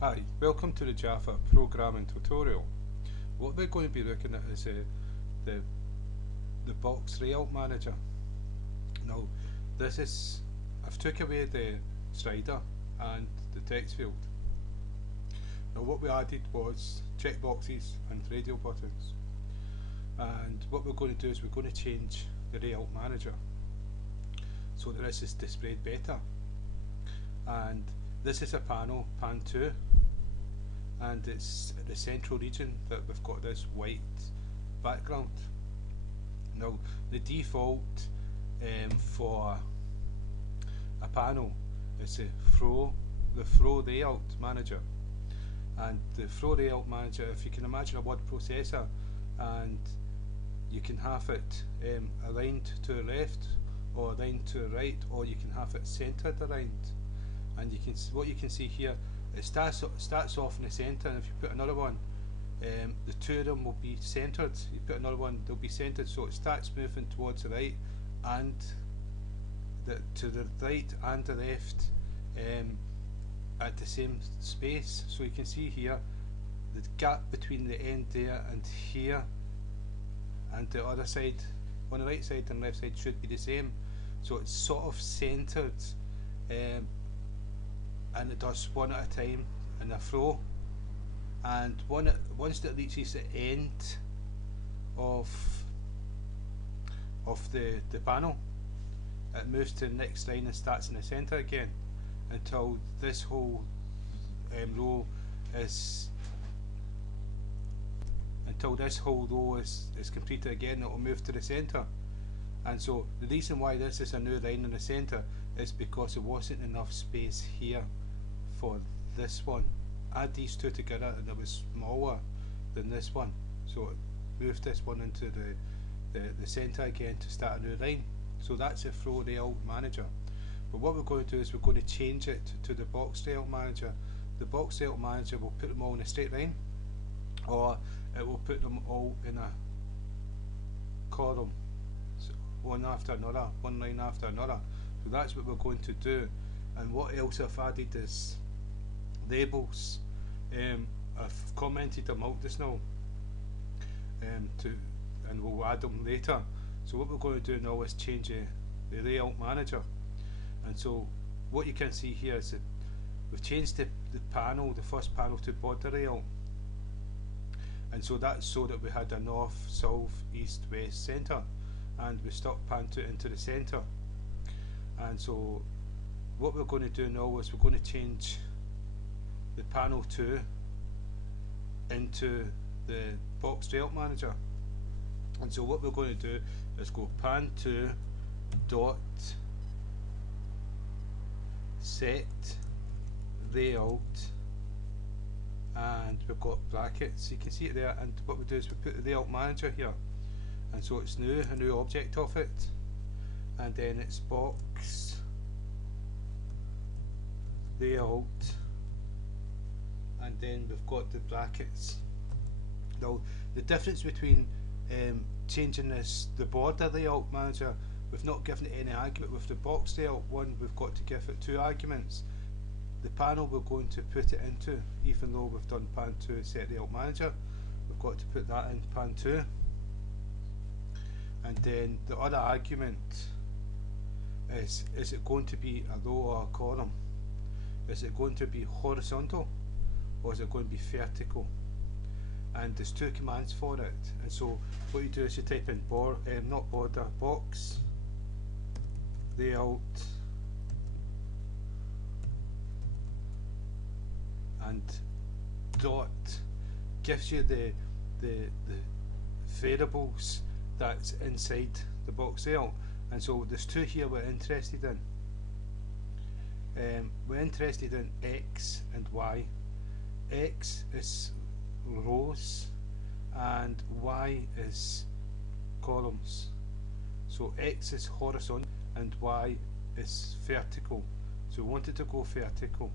Hi, welcome to the Java programming tutorial. What we're going to be looking at is the BoxLayout Manager. Now, I've took away the slider and the text field. Now what we added was checkboxes and radio buttons. And what we're going to do is we're going to change the layout manager so that this is displayed better. And this is a panel, pan 2, and it's the central region that we've got this white background. Now the default for a panel is the FlowLayout Manager. And the FlowLayout Manager, if you can imagine a word processor, and you can have it aligned to the left or aligned to the right, or you can have it centered aligned. And what you can see here, it starts off in the center, and if you put another one, the two of them will be centered. You put another one, they'll be centered, so it starts moving towards the right and to the right and the left at the same space. So you can see here the gap between the end there and here, and the other side, on the right side and left side, should be the same. So it's sort of centered, and it does one at a time in a flow, and once it reaches the end of the panel, it moves to the next line and starts in the center again until this whole row is completed again. It will move to the center. And so the reason why this is a new line in the center is because there wasn't enough space here for this one. Add these two together and it was smaller than this one, so it moved this one into the center again to start a new line. So that's a FlowLayout Manager. But what we're going to do is we're going to change it to the BoxLayout Manager. The BoxLayout Manager will put them all in a straight line, or it will put them all in a column, so one after another, one line after another. So that's what we're going to do. And what else I've added is labels. I've commented them out just now, and we'll add them later. So what we're going to do now is change the layout manager. And so what you can see here is that we've changed the panel, the first panel, to border layout. And so that's so that we had a north, south, east, west, center, and we stuck pan 2 into the center. And so what we're going to do now is we're going to change the panel 2 into the BoxLayout Manager. And so what we're going to do is go pan 2 dot set layout, and we've got brackets, you can see it there. And what we do is we put the layout manager here, and so it's new, a new object of it, and then it's box layout, and then we've got the brackets. Now the difference between changing the border layout manager, we've not given it any argument. With the box layout one, we've got to give it 2 arguments. The panel we're going to put it into, even though we've done pan 2 set layout manager, we've got to put that in pan 2. And then the other argument is it going to be a row or a column? Is it going to be horizontal, or is it going to be vertical? And there's 2 commands for it. And so what you do is you type in not border, box layout, and dot gives you the variables that's inside the box layout. And so there's 2 here we're interested in. We're interested in X and Y. X is rows and Y is columns. So X is horizontal and Y is vertical. So we want it to go vertical.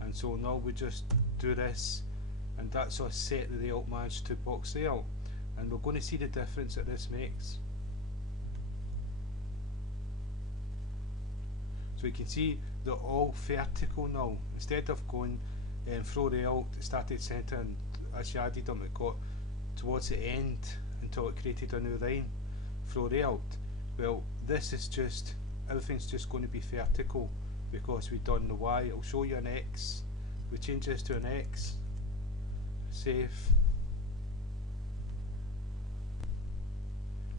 And so now we just do this, and that's our set the layout manager to box layout. And we're going to see the difference that this makes. So you can see they're all vertical now. Instead of going FlowLayout started centering, as you added them, it got towards the end until it created a new line. FlowLayout, well, this is just, everything's just going to be vertical because we've done the Y. I'll show you an X. We change this to an X, save,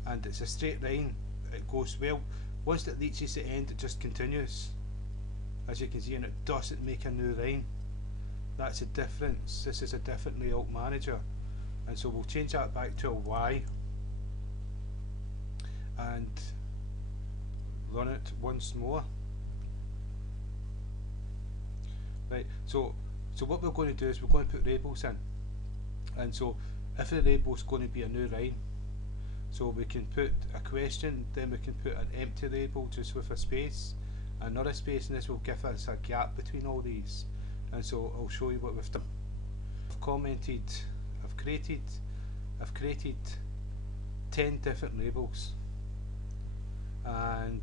and it's a straight line. It goes, well, once it reaches the end, it just continues, as you can see, and it doesn't make a new line. That's a difference. This is a different layout manager, and so we'll change that back to a Y and run it once more. Right, so what we're going to do is we're going to put labels in, and so if the label is going to be a new line, so we can put a question, then we can put an empty label just with a space, another space, and this will give us a gap between all these. And so I'll show you what we've done. I've commented, I've created 10 different labels, and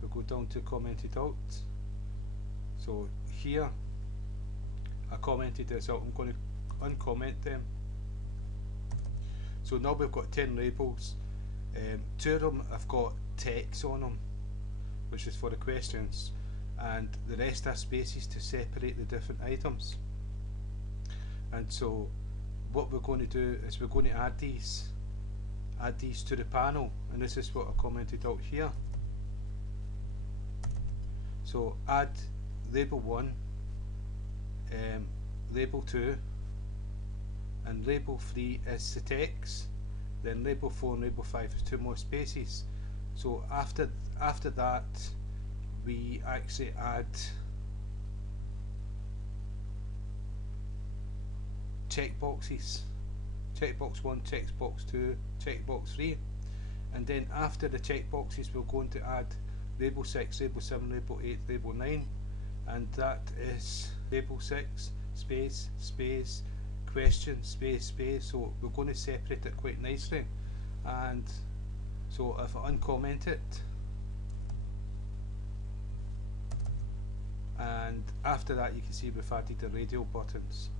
we'll go down to commented out. So here I commented this out. I'm going to uncomment them. So now we've got 10 labels. 2 of them have got text on them, which is for the questions, and the rest are spaces to separate the different items. And so what we're going to do is we're going to add these to the panel, and this is what I commented out here. So add label 1, label 2, and label 3 is the text, then label 4 and label 5 is 2 more spaces. So after that we actually add checkboxes, checkbox 1, checkbox 2, checkbox 3, and then after the checkboxes we're going to add label 6, label 7, label 8, label 9, and that is label 6 space space question space space. So we're going to separate it quite nicely, and so if I uncomment it, and after that you can see we've added the radial buttons.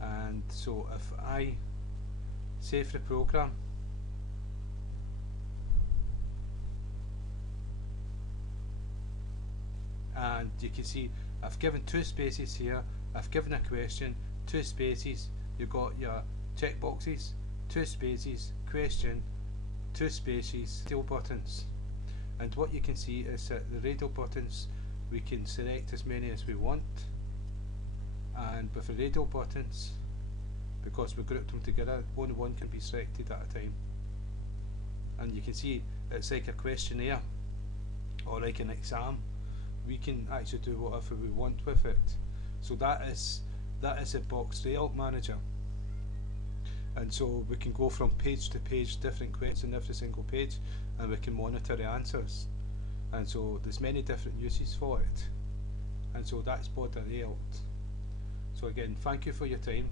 And so if I save the program, and you can see I've given 2 spaces here, I've given a question, 2 spaces, you've got your checkboxes, 2 spaces, question, 2 spaces, radial buttons. And what you can see is that the radial buttons, we can select as many as we want, and with the radial buttons, because we grouped them together, only one can be selected at a time. And you can see it's like a questionnaire or like an exam. We can actually do whatever we want with it. So that is a box layout manager, and so we can go from page to page, different questions in every single page, and we can monitor the answers. And so there's many different uses for it, and so that's BorderLayout. So again, thank you for your time.